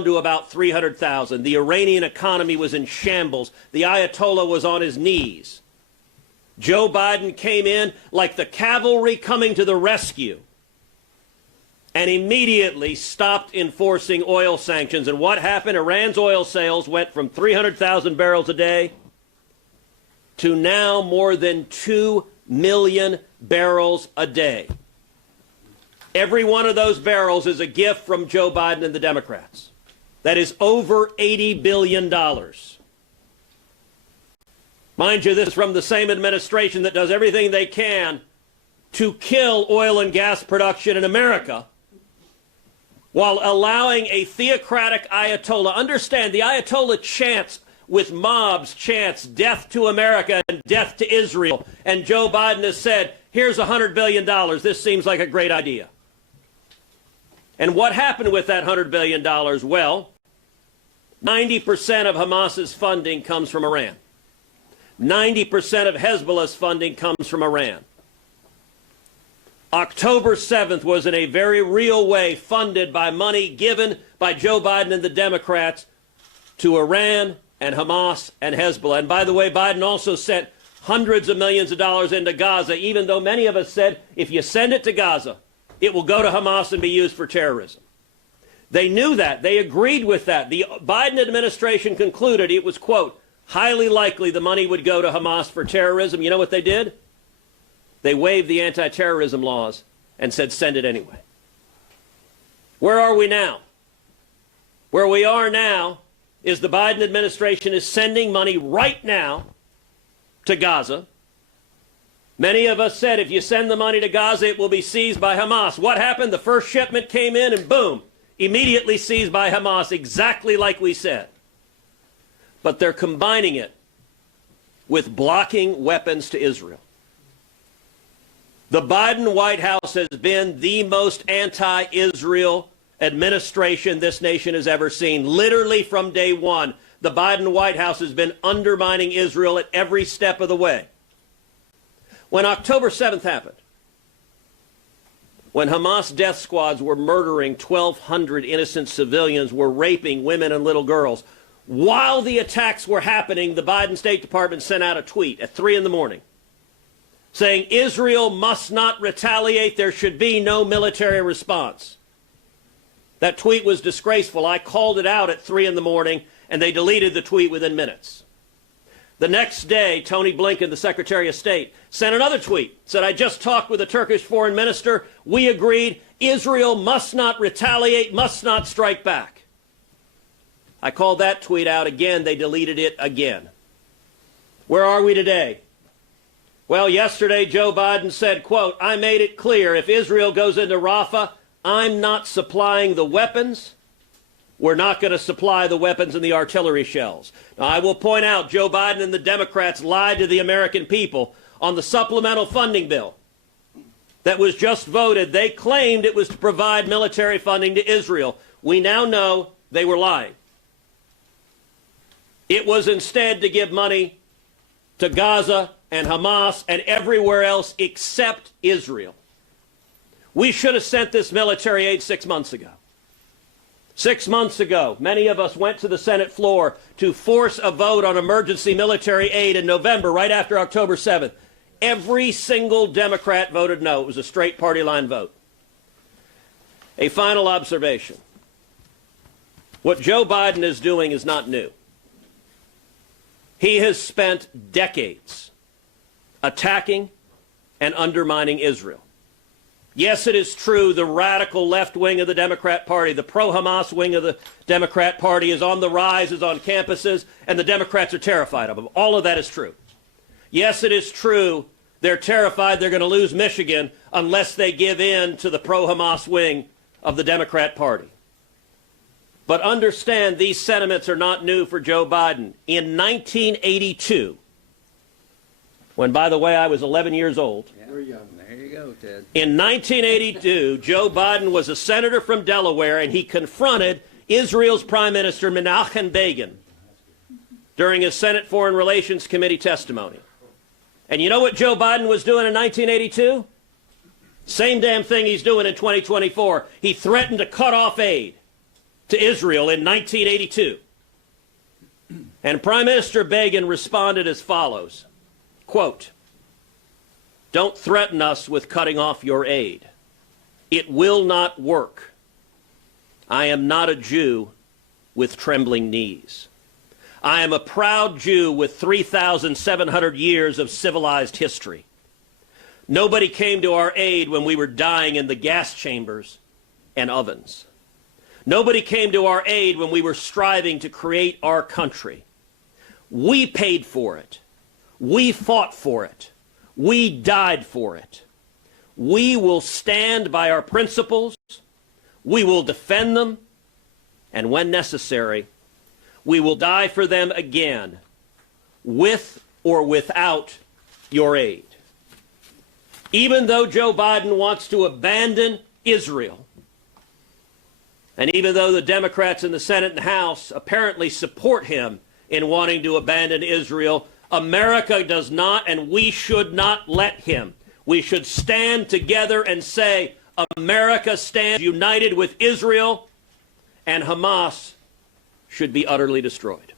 down to about 300,000. The Iranian economy was in shambles. The Ayatollah was on his knees. Joe Biden came in like the cavalry coming to the rescue and immediately stopped enforcing oil sanctions. And what happened? Iran's oil sales went from 300,000 barrels a day to now more than 2 million barrels a day. Every one of those barrels is a gift from Joe Biden and the Democrats. That is over $80 billion. Mind you, this is from the same administration that does everything they can to kill oil and gas production in America while allowing a theocratic Ayatollah. Understand, the Ayatollah chants with mobs, chants death to America and death to Israel. And Joe Biden has said, here's $100 billion. This seems like a great idea. And what happened with that $100 billion? Well, 90% of Hamas's funding comes from Iran. 90% of Hezbollah's funding comes from Iran. October 7th was in a very real way funded by money given by Joe Biden and the Democrats to Iran and Hamas and Hezbollah. And by the way, Biden also sent hundreds of millions of dollars into Gaza, even though many of us said, if you send it to Gaza, it will go to Hamas and be used for terrorism. They knew that. They agreed with that. The Biden administration concluded it was, quote, highly likely the money would go to Hamas for terrorism. You know what they did? They waived the anti-terrorism laws and said, send it anyway. Where are we now? Where we are now is the Biden administration is sending money right now to Gaza. Many of us said if you send the money to Gaza, it will be seized by Hamas. What happened? The first shipment came in and boom, immediately seized by Hamas, exactly like we said. But they're combining it with blocking weapons to Israel. The Biden White House has been the most anti-Israel administration this nation has ever seen. Literally from day one, the Biden White House has been undermining Israel at every step of the way. When October 7th happened, when Hamas death squads were murdering 1,200 innocent civilians, were raping women and little girls, while the attacks were happening, the Biden State Department sent out a tweet at 3 in the morning saying Israel must not retaliate. There should be no military response. That tweet was disgraceful. I called it out at 3 in the morning, and they deleted the tweet within minutes. The next day, Tony Blinken, the Secretary of State, sent another tweet, said, I just talked with the Turkish foreign minister. We agreed Israel must not retaliate, must not strike back. I called that tweet out again. They deleted it again. Where are we today? Well, yesterday, Joe Biden said, quote, I made it clear if Israel goes into Rafah, I'm not supplying the weapons. We're not going to supply the weapons and the artillery shells. Now, I will point out Joe Biden and the Democrats lied to the American people on the supplemental funding bill that was just voted. They claimed it was to provide military funding to Israel. We now know they were lying. It was instead to give money to Gaza and Hamas and everywhere else except Israel. We should have sent this military aid 6 months ago. 6 months ago, many of us went to the Senate floor to force a vote on emergency military aid in November, right after October 7th. Every single Democrat voted no. It was a straight party line vote. A final observation. What Joe Biden is doing is not new. He has spent decades attacking and undermining Israel. Yes, it is true the radical left wing of the Democrat Party, the pro-Hamas wing of the Democrat Party is on the rise, is on campuses, and the Democrats are terrified of them. All of that is true. Yes, it is true they're terrified they're going to lose Michigan unless they give in to the pro-Hamas wing of the Democrat Party. But understand these sentiments are not new for Joe Biden. In 1982, when, by the way, I was 11 years old. Yeah, we're young. There you go, Ted. In 1982, Joe Biden was a senator from Delaware, and he confronted Israel's Prime Minister Menachem Begin during his Senate Foreign Relations Committee testimony. And you know what Joe Biden was doing in 1982? Same damn thing he's doing in 2024. He threatened to cut off aid to Israel in 1982. And Prime Minister Begin responded as follows, quote, "Don't threaten us with cutting off your aid. It will not work. I am not a Jew with trembling knees. I am a proud Jew with 3,700 years of civilized history. Nobody came to our aid when we were dying in the gas chambers and ovens. Nobody came to our aid when we were striving to create our country. We paid for it. We fought for it. We died for it. We will stand by our principles. We will defend them. And when necessary, we will die for them again, with or without your aid." Even though Joe Biden wants to abandon Israel, and even though the Democrats in the Senate and House apparently support him in wanting to abandon Israel, America does not, and we should not let him. We should stand together and say, America stands united with Israel, and Hamas should be utterly destroyed.